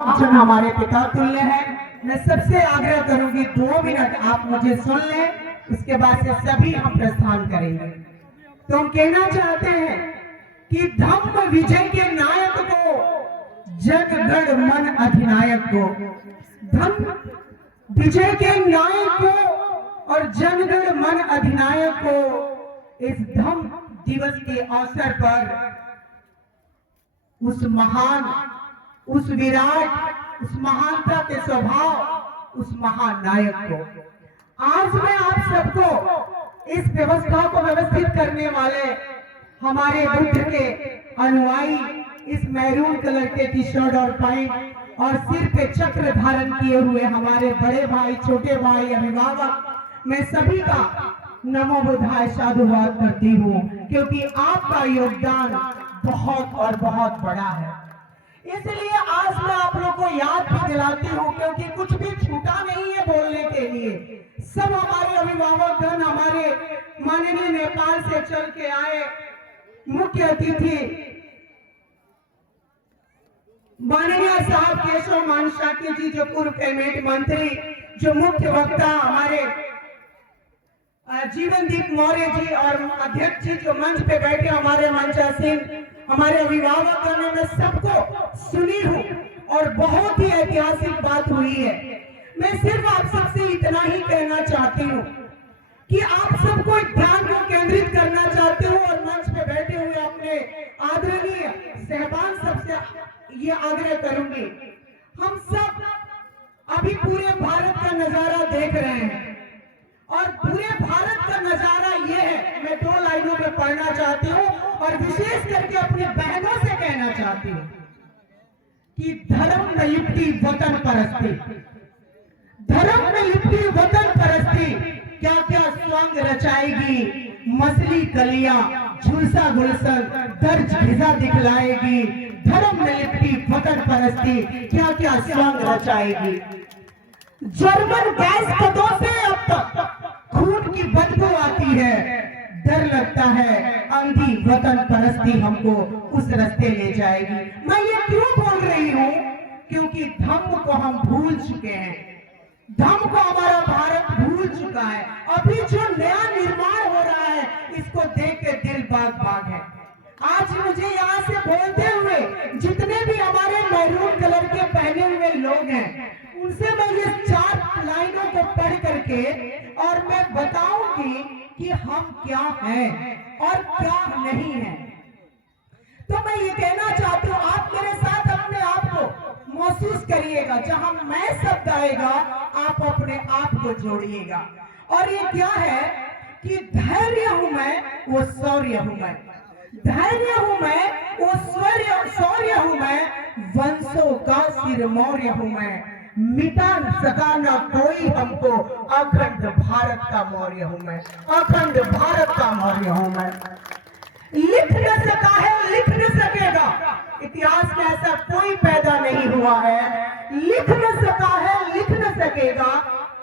जन हमारे पिता तुल्य है। मैं सबसे आग्रह करूंगी 2 मिनट आप मुझे सुन लें, उसके बाद से सभी हम प्रस्थान करेंगे। तो हम कहना चाहते हैं कि धम्म विजय के नायक को, जग गण मन अधिनायक को, धम्म विजय के नायक को और जनगण मन अधिनायक को इस धम्म दिवस के अवसर पर उस महान, उस विराट, उस महानता के स्वभाव, उस महानायक को आज मैं आप सबको इस व्यवस्था को व्यवस्थित करने वाले हमारे बुद्ध के अनुयायी इस मैरून कलर के टी शर्ट और पैंट और सिर पे चक्र धारण किए हुए हमारे बड़े भाई, छोटे भाई, अभिभावक, मैं सभी का नमो बुद्धाय साधुवाद करती हूँ, क्योंकि आपका योगदान बहुत और बहुत बड़ा है। इसलिए आज मैं आप लोग को याद भी दिलाती हूँ, क्योंकि कुछ भी छूटा नहीं है बोलने के लिए। सब हमारे अभिभावक गण, हमारे माननीय नेपाल से चल के आए मुख्य अतिथि माननीय साहब केशव मानसाकी जी, जो पूर्व कैबिनेट मंत्री, जो मुख्य वक्ता हमारे जीवनदीप मौर्य जी और अध्यक्ष जी जो मंच पे बैठे हमारे मंचासीन, हमारे अभिभावक ने, मैं सबको सुनी हूँ और बहुत ही ऐतिहासिक बात हुई है। मैं सिर्फ आप सबसे इतना ही कहना चाहती हूँ कि आप सबको ध्यान को केंद्रित करना चाहते हो और मंच पे बैठे हुए अपने आदरणीय सहबान सबसे ये आग्रह करूंगी, हम सब अभी पूरे भारत का नजारा देख रहे हैं और पूरे भारत का नजारा ये है, मैं 2 लाइनों में पढ़ना चाहती हूँ और विशेष करके अपनी बहनों से कहना चाहती हूँ कि धर्म में लिपटी वतन परस्ती, धर्म में लिपटी वतन परस्ती, क्या क्या स्वंग रचाएगी मसली कलियां, झुलसा गुलशन दर्ज भिजा दिखलाएगी। धर्म में लिपटी वतन परस्ती, क्या क्या स्वंग रचाएगी। जर्मन गैस कदों से अब तक खून की बदबू आती है, डर लगता है अंधी वतन परस्ती हमको उस रास्ते ले जाएगी। मैं ये क्यों बोल रही हूँ, क्योंकि धम्म को हम भूल चुके हैं, धम्म को हमारा भारत भूल चुका है। अभी जो नया निर्माण हो रहा है इसको देख के दिल बाग बाग है। आज मुझे यहाँ से बोलते हुए जितने भी हमारे मैरून कलर के पहने हुए लोग हैं, उनसे मैं ये 4 लाइनों को पढ़ करके और मैं बताऊंगी कि हम क्या हैं और क्या नहीं हैं। तो मैं ये कहना चाहती हूँ, आप मेरे साथ अपने आप को महसूस करिएगा, जहां मैं शब्द आएगा आप अपने आप को जोड़िएगा। और ये क्या है कि धैर्य हूं मैं, वो शौर्य हूं मैं, धैर्य हूं मैं, वो शौर्य हूं मैं, वंशों का सिरमौर्य हूं मैं, मिटा सका न कोई हमको, अखंड भारत का मौर्य हूं मैं, अखंड भारत का मौर्य हूं मैं। लिख न सका है, लिख न सकेगा, इतिहास में ऐसा कोई पैदा नहीं हुआ है। लिख न सका है, लिख न सकेगा,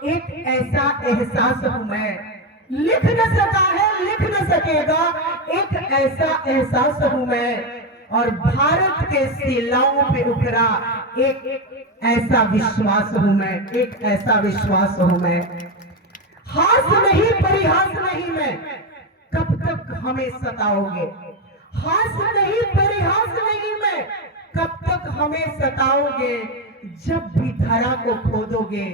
एक ऐसा एहसास हूं मैं। लिख न सका है, लिख न सकेगा, एक ऐसा एहसास हूं मैं। और भारत के शिलाओं पे उभरा एक ऐसा विश्वास हूं मैं, एक ऐसा विश्वास हूं मैं। हास नहीं, परिहास नहीं मैं, कब तक हमें सताओगे। हास नहीं, परिहास नहीं मैं, कब तक हमें सताओगे। जब भी धरा को खोदोगे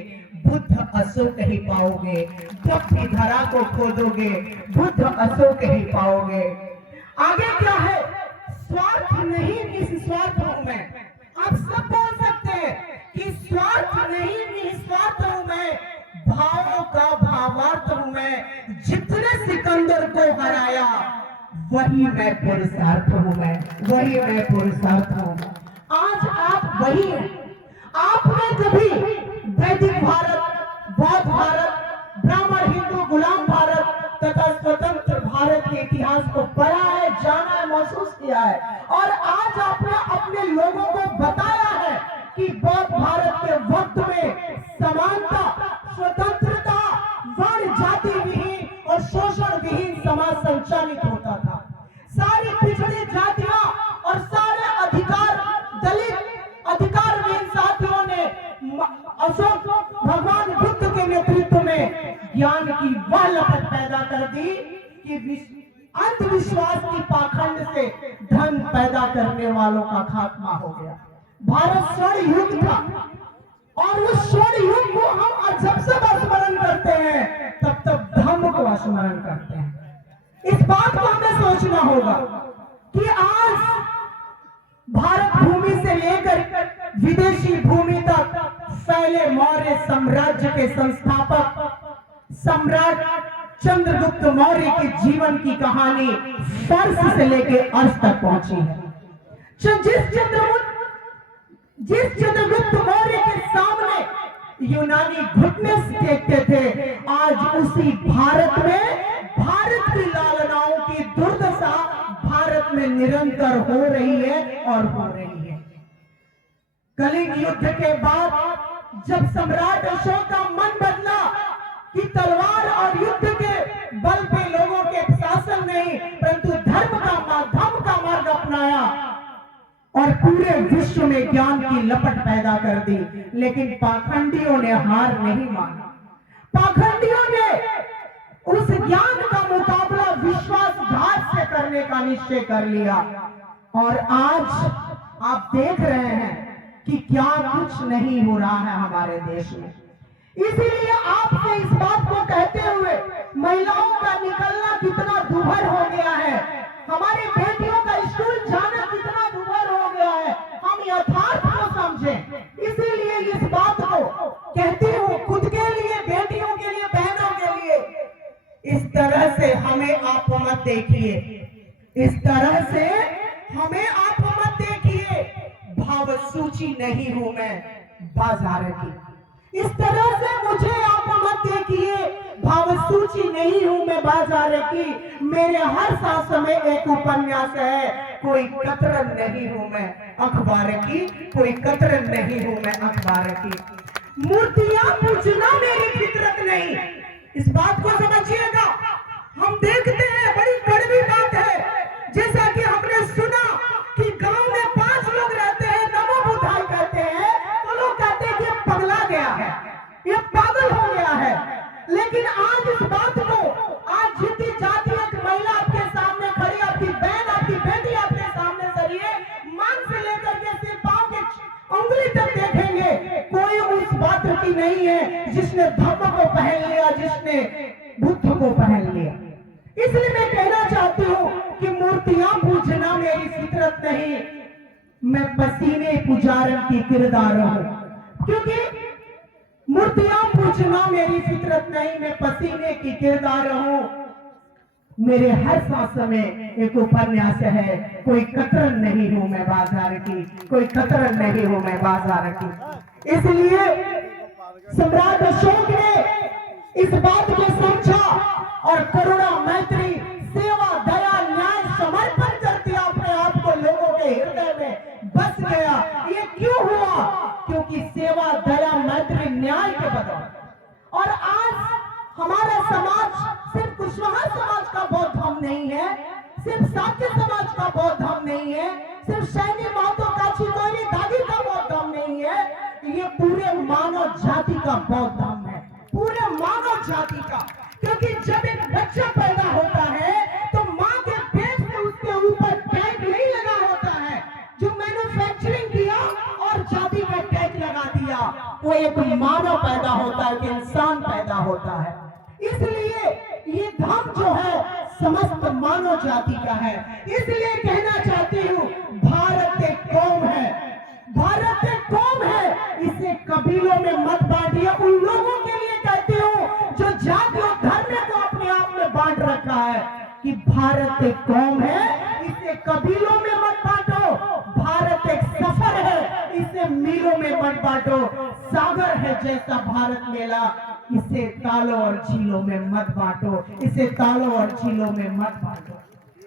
बुद्ध अशोक ही पाओगे, जब भी धरा को खोदोगे बुद्ध अशोक ही पाओगे। आगे क्या है, स्वार्थ नहीं निस्वार्थ हूं मैं। आप सब बोल सकते हैं कि स्वार्थ नहीं निस्वार्थ हूं मैं, भावों का भावार्थ हूं मैं। जितने सिकंदर को हराया वही मैं पुरुषार्थ हूं मैं, वही मैं पुरुषार्थ हूं। आज आप वही हैं। आपने कभी वैदिक भारत, बौद्ध भारत, ब्राह्मण हिंदू गुलाम भारत तथा स्वतंत्र भारत के इतिहास को पढ़ा है, जाना है, महसूस किया है और आज आपने अपने लोगों को बताया है कि बौद्ध भारत के वक्त में समानता, स्वतंत्रता, वर्ण जाति विहीन और शोषण विहीन समाज संचालित होता था। सारी पिछड़ी जातियां और सारे अधिकार, दलित अधिकार विहीन अशोक भगवान बुद्ध के नेतृत्व में ज्ञान की वह लपट पैदा कर दी कि अंधविश्वास की पाखंड से धन पैदा करने वालों का खात्मा हो गया। भारत स्वर्ण युग था और उस स्वर्ण युग को हम जब सब स्मरण करते हैं तब तब धर्म को स्मरण करते हैं। इस बात को हमें सोचना होगा कि आज भारत भूमि से लेकर विदेशी भूमि तक फैले मौर्य साम्राज्य के संस्थापक सम्राट चंद्रगुप्त मौर्य के जीवन की कहानी फर्श से लेकर अर्श तक पहुंची है। जिस चंद्रगुप्त मौर्य के सामने यूनानी घुटने से देखते थे, आज उसी भारत में भारत की लालनाओं की दुर्दशा भारत में निरंतर हो रही है और हो रही है। कलिंग युद्ध के बाद जब सम्राट अशोक का मन बदला कि तलवार और युद्ध के बल पे लोगों के शासन नहीं परंतु धर्म का मार्ग अपनाया और पूरे विश्व में ज्ञान की लपट पैदा कर दी, लेकिन पाखंडियों ने हार नहीं माना। पाखंडियों ने उस ज्ञान का मुकाबला विश्वासघात से करने का निश्चय कर लिया और आज आप देख रहे हैं कि क्या कुछ नहीं हो रहा है हमारे देश में। इसीलिए आपसे इस बात को कहते हुए महिलाओं का निकलना कितना दुभर हो गया है, हमारी बेटियों का स्कूल जाना कितना दुभर हो गया है, हम यथार्थ को समझें। इसीलिए इस बात को कहती हूँ खुद के लिए, बेटियों के लिए, बहनों के लिए, इस तरह से हमें आप मत देखिए, इस तरह से हमें आप मत देखिए। भाव सूची नहीं हूं मैं बाजार की, इस तरह से मुझे आप मत देखिए। भाव सूची नहीं हूं मैं बाजार की, मेरे हर सांस में एक उपन्यास है। कोई कतरन नहीं हूं मैं अखबार की, कोई कतरन नहीं हूं मैं अखबार की। मूर्तियां पूजना मेरी फितरत नहीं, इस बात को समझिएगा। हम देखते हैं बड़ी कड़वी बात है, जैसा कि हमने सुना कि गांव में 5 लोग रहते हैं, नमो बुद्धाय कहते हैं तो लोग कहते हैं कि पगला गया है, ये पागल हो गया है। लेकिन आज इस बात को, आज जितनी जाति एक महिला आपके सामने खड़ी, आपकी बहन, आपकी बेटी आपके सामने खड़ी है, मान से लेकर के सिर पांव के उंगली तक देखेंगे, कोई उस बात की नहीं है जिसने धर्म को पहन लिया, जिसने बुद्ध को पहन लिया। इसलिए मैं कहना चाहती हूँ कि मूर्तियां पूजना मेरी फितरत नहीं, मैं पसीने पुजारन की किरदार हूं। क्योंकि मूर्तियां पूजना मेरी फितरत नहीं, मैं पसीने की किरदार हूं। मेरे हर सांस में एक उपन्यास है, कोई कतरन नहीं हूं मैं बाजार की, कोई कतरन नहीं हूं मैं बाजार की। इसलिए सम्राट अशोक ने इस बात को समझा और करुणा, मैत्री, सेवा, दया, न्याय, समर्पण करके अपने आप को लोगों के हृदय में बस गया। ये क्यों हुआ? क्योंकि सेवा, दया, मैत्री, न्याय के बदौलत। और आज हमारा समाज सिर्फ कुशवाहा समाज का बौद्ध धर्म नहीं है, सिर्फ साक्य समाज का बौद्ध धर्म नहीं है, सिर्फ सैनी महतो काची कोयली दादी का बौद्ध धर्म नहीं है, ये पूरे मानव जाति का बौद्ध धर्म है, पूरे मानव जाति का। क्योंकि जब एक बच्चा पैदा होता है तो माँ के पेट में उसके ऊपर टैग नहीं लगा होता है, जो मैन्युफैक्चरिंग किया और जाति का टैग लगा दिया, वो एक मानव पैदा होता है, एक इंसान पैदा होता है। इसलिए ये धर्म जो है समस्त मानव जाति का है। इसलिए कहना चाहती हूँ, भारत एक कौम है, भारत एक कौम है, इसे कबीलों में मत बांटिए। उन लोगों के लिए कहती हूँ जो जाति और धर्म को अपने आप में बांट रखा है कि भारत एक कौम है, इसे कबीलों में मत बांटो। भारत एक सफर है, इसे मीलों में मत बांटो। सागर है जैसा भारत मेला, इसे तालों और झीलों में मत बांटो, इसे तालों और झीलों में मत बांटो।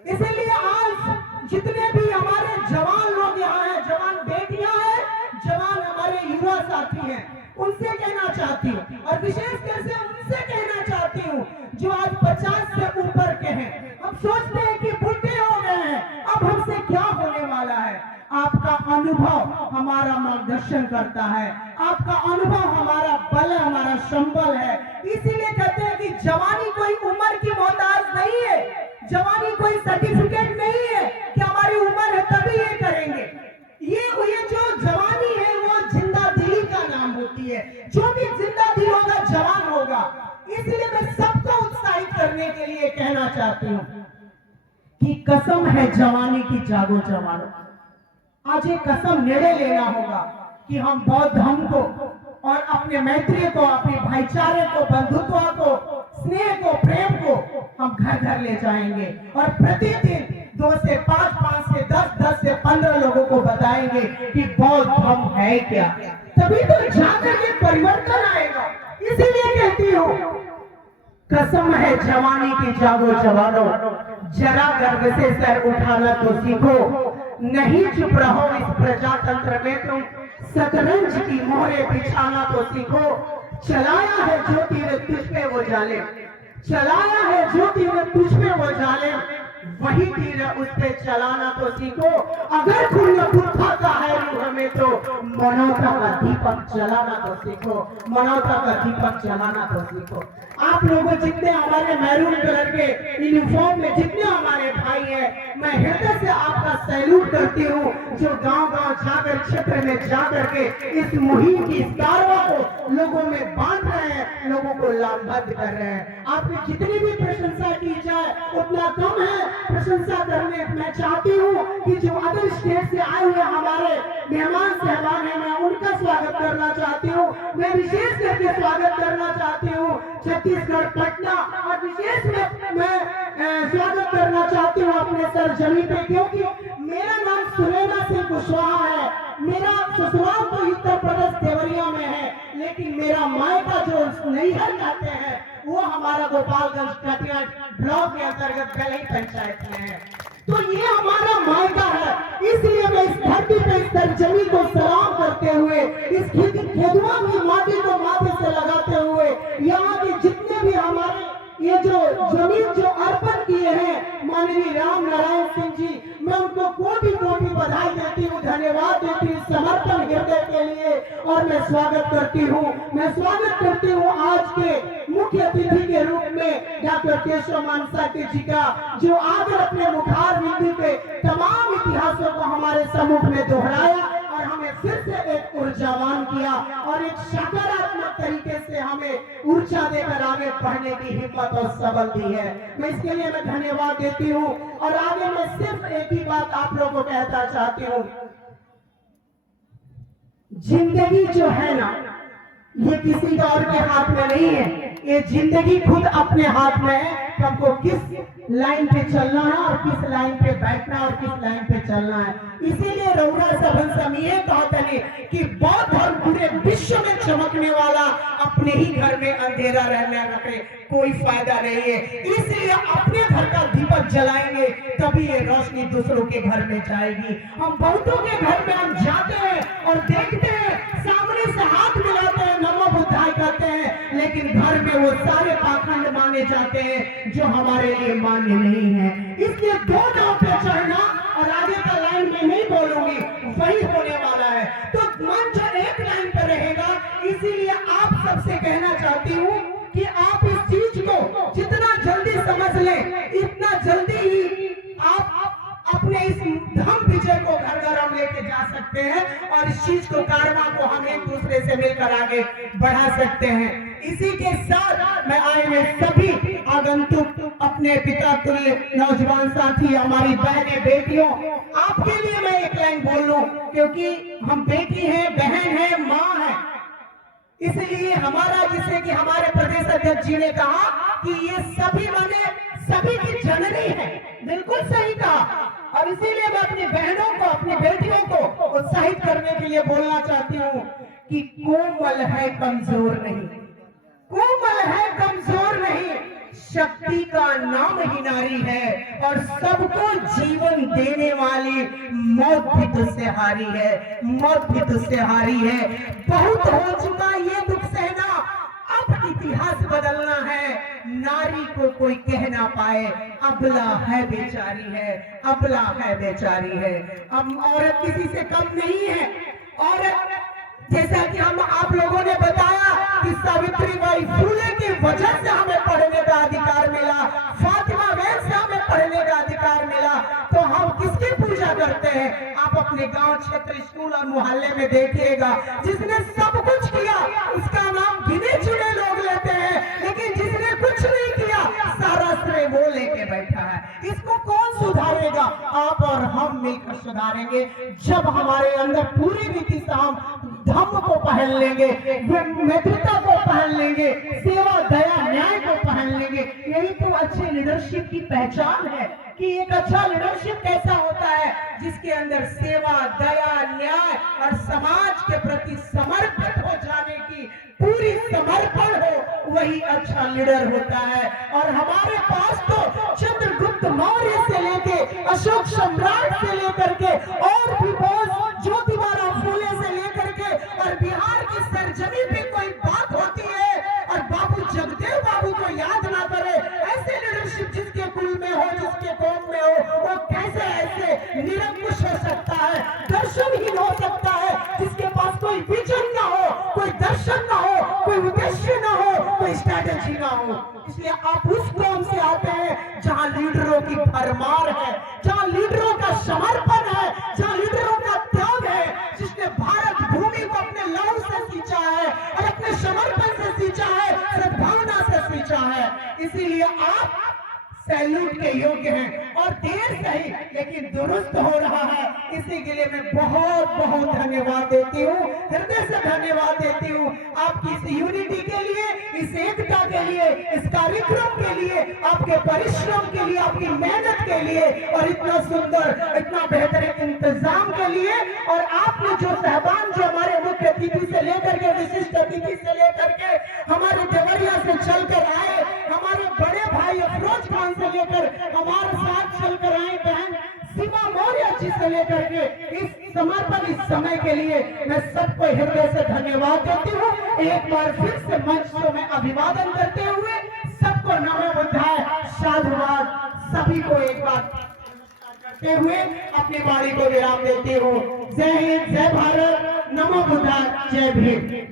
इसीलिए आज जितने भी हमारे जवान लोग यहाँ हैं, जवान बेटियां हैं, जवान हमारे युवा साथी हैं, उनसे कहना चाहती हूँ और विशेषकर से उनसे कहना चाहती हूँ जो आज 50 से ऊपर के हैं। हम सोचते हैं कि बुढ़े हो गए हैं, अब हमसे क्या होने वाला है। आपका अनुभव हमारा मार्गदर्शन करता है, आपका अनुभव हमारा बल है, हमारा संबल है। इसीलिए कहते हैं कि जवानी कोई उम्र की मोहताज नहीं है, जवानी कोई सर्टिफिकेट नहीं है कि हमारी उम्र है तभी ये करेंगे। ये जो जवानी है वो जिंदा दिली का नाम होती है, जो भी जिंदा दिल होगा जवान होगा। इसलिए मैं सबको उत्साहित करने के लिए कहना चाहती हूँ कि कसम है जवानी की, जागो जवानों। आज एक कसम नेड़े लेना होगा कि हम बौद्ध धर्म को और अपने मैत्री को, अपने भाईचारे को, बंधुत्व को, स्नेह को, प्रेम को हम घर घर ले जाएंगे और प्रतिदिन 2 से 5, 5 से 10, 10 से 15 लोगों को बताएंगे कि बौद्ध धर्म है क्या। तभी तो जाकर के परिवर्तन आएगा। इसीलिए कहती हूँ कसम है जवानी की, जागो जवानों, जरा गर्व से सर उठाना तो सीखो, नहीं चुप रहो इस प्रजातंत्र में, तुम शतरंज की मोहरे बिछाना तो सीखो। चलाया है जो तीर तुझ पे वो जालिम, चलाया है जो तीर तुझ पे वो जालिम, वही तीर उस पे चलाना तो सीखो। अगर खुद बुद्धा का है रूह में तो मानवता का दीपक जलाना तो सीखो, मानवता का दीपक जलाना तो सीखो। आप लोगों जितने हमारे मैरून कलर के यूनिफॉर्म में जितने हमारे भाई हैं, मैं हृदय से आपका सैल्यूट करती हूँ, जो गांव-गांव जाकर, क्षेत्र में जाकर के इस मुहिम की, इस कारवा को लोगों में बांट रहे हैं, लोगों को लाभबद्ध कर रहे हैं। आपकी जितनी भी प्रशंसा की जाए उतना कम है। प्रशंसा करने मैं चाहती हूँ कि जो अदर स्टेट से आए हुए हमारे मेहमान साहबान हैं, मैं उनका स्वागत करना चाहती हूँ। मैं विशेष करके स्वागत करना चाहती हूँ छत्तीसगढ़, पटना, और विशेष में मैं स्वागत करना चाहती हूँ अपने सर जमी पे, क्योंकि मेरा नाम सुनैना सिंह कुशवाहा है। मेरा ससुराल तो उत्तर प्रदेश देवरिया में है, लेकिन मेरा मायका जो नैहर कहते हैं वो हमारा गोपालगंज कटिया ब्लॉक के अंतर्गत गलई पंचायत में है। तो ये हमारा मायका है। इसलिए मैं इस धरती पे, इस सरजमी को सलाम करते हुए, इस खेदुआ की माटी को माथे से लगाते हुए, यहाँ के जितने भी हमारे ये जो जमीन जो अर्पण किए हैं माननीय राम नारायण सिंह जी, मैं उनको कोटि कोटि बधाई देती हूँ, धन्यवाद देती हूँ समर्पण हृदय के लिए। और मैं स्वागत करती हूँ आज के मुख्य अतिथि के रूप में डॉक्टर केशव मानसाकी जी का, जो आकर अपने मुखार बिंदु पे तमाम इतिहासों को हमारे सम्मुख में दोहराया और हमें फिर से एक ऊर्जावान किया और एक सकारात्मक तरीके से हमें ऊर्जा देकर आगे बढ़ने की हिम्मत और सबल दी है। मैं इसके लिए मैं धन्यवाद देती हूँ। और आगे मैं सिर्फ एक ही बात आप लोगों को कहना चाहती हूँ, जिंदगी जो है ना, ये किसी और के हाथ में नहीं है, ये जिंदगी खुद अपने हाथ में है। हमको किस लाइन पे चलना है और किस लाइन पे बैठना और किस लाइन पे चलना है। इसीलिए रउरा सबन समीहे कहते हैं कि बौद्ध धर्म पूरे विश्व में चमकने वाला, अपने ही घर में अंधेरा रहने रखे कोई फायदा नहीं है। इसलिए अपने घर का दीपक जलाएंगे तभी ये रोशनी दूसरों के घर में जाएगी। हम बहुतों के घर में हम जाते हैं और देखते हैं, सामने से हाथ मिलाते हैं, नमो बुद्धाय कहते हैं, लेकिन घर में वो सारे पाखंड माने जाते हैं जो हमारे लिए मान्य नहीं है। इसलिए दो नाव पे चढ़ना, और आगे का लाइन में नहीं बोलूंगी, वही होने वाला है। तो मंच एक लाइन पर रहेगा। इसीलिए आप सबसे कहना चाहती हूँ कि आप इस चीज को जितना जल्दी समझ लें, इतना जल्दी ही आप अपने इस धम्म विजय को घर घर हम लेके जा सकते हैं और इस चीज को, कारवां को हम एक दूसरे से मिलकर आगे बढ़ा सकते हैं। इसी के साथ मैं आए हुए सभी आगंतुक, अपने पिता तुल्य नौजवान साथी, हमारी बहनें, बेटियों, आपके लिए मैं एक लाइन बोल लूं, क्योंकि हम बेटी हैं, बहन है, माँ है। इसलिए हमारा, जिसे कि हमारे प्रदेश अध्यक्ष जी ने कहा कि ये सभी माने सभी की जननी है, बिल्कुल सही कहा। और इसीलिए मैं अपनी बहनों को, अपनी बेटियों को उत्साहित करने के लिए बोलना चाहती हूँ कि कोमल है, कमजोर नहीं, कोमल है, कमजोर नहीं, शक्ति का नाम ही नारी है और सबको जीवन देने वाली मौत भी तुझसे हारी है, मौत भी तुझसे हारी है। बहुत हो चुका ये दुख सहना, अब इतिहास बदलना है, नारी को कोई कह ना पाए अबला है बेचारी है, अबला है बेचारी है। हम औरत किसी से कम नहीं है। औरत जैसा कि हम आप लोगों ने बताया कि सावित्रीबाई फुले की वजह से हमें पढ़ने का अधिकार मिला, फातिमा बहन से हमें पढ़ने का अधिकार मिला, तो हम किसकी पूजा करते हैं? आप अपने गांव, क्षेत्र, स्कूल और मोहल्ले में देखिएगा, जिसने सब कुछ किया उसका नाम गिने चुने लोग लेते हैं, लेकिन जिसने कुछ नहीं किया सारा श्रेय वो लेके बैठा है। इसको कौन सुधारेगा? आप और हम मिलकर सुधारेंगे। जब हमारे अंदर पूरी रीति से हम धम्म को पहन लेंगे, मित्रता को पहन लेंगे, सेवा, दया, न्याय को पहन लेंगे। यही तो अच्छे लीडरशिप की पहचान है कि एक अच्छा लीडरशिप कैसा होता है, जिसके अंदर सेवा, दया, न्याय और समाज के प्रति समर्पित हो जाने की पूरी समर्पण हो, वही अच्छा लीडर होता है। और हमारे पास तो चंद्रगुप्त मौर्य से लेके अशोक सम्राट से लेकर के और भी बहुत, ज्योतिबा फूले से लेकर के, और बिहार की सरजमी पे कोई बात होती है और बाबू जगदेव बाबू को याद ना करे, ऐसे लीडरशिप जिसके कुल में हो, जिसके कौम में हो, वो कैसे ऐसे निरंकुश हो सकता है, दर्शनहीन हो सकता है, जिसके पास कोई विजन ना हो, कोई दर्शन ना हो, कोई उद्देश्य ना हो, कोई स्ट्रैटेजी ना हो। इसलिए आप उस कौम से आते हैं जहां लीडरों की भरमार है, जहां लीडरों का समर्पण है, जहां लीडरों का त्याग है, जिसने भारत भूमि को अपने लहू से सींचा है और अपने समर्पण से सींचा है, सद्भावना से सींचा है। इसीलिए आप सैल्यूट के योग्य हैं और देर सही लेकिन दुरुस्त हो रहा है। इसी के लिए मैं बहुत बहुत धन्यवाद देती हूँ, हृदय से धन्यवाद देती हूँ आपकी इस यूनिटी के लिए, इस एकता के लिए, इस कार्यक्रम के लिए, आपके परिश्रम के लिए, आपकी मेहनत के लिए और इतना सुंदर, इतना बेहतरीन इंतजाम के लिए। और आपने जो साहबान, जो हमारे मुख्य अतिथि से लेकर के, विशिष्ट अतिथि से लेकर के, हमारे देवरिया से चलकर आए, हमारे बड़े भाई अफरोज खान से लेकर हमारे साथ चलकर आई बहन सीमा मौर्य जी से लेकर के, इस समर्पण, इस समय के लिए मैं सबको हृदय से धन्यवाद देती हूँ। एक बार फिर से मंच को मैं अभिवादन करते हुए सबको नमो बुद्धाय, साधुवाद, सभी को एक बार करते हुए अपनी वाणी को विराम देती हूँ। जय हिंद, जय भारत, नमो बुद्धाय, जय भीम।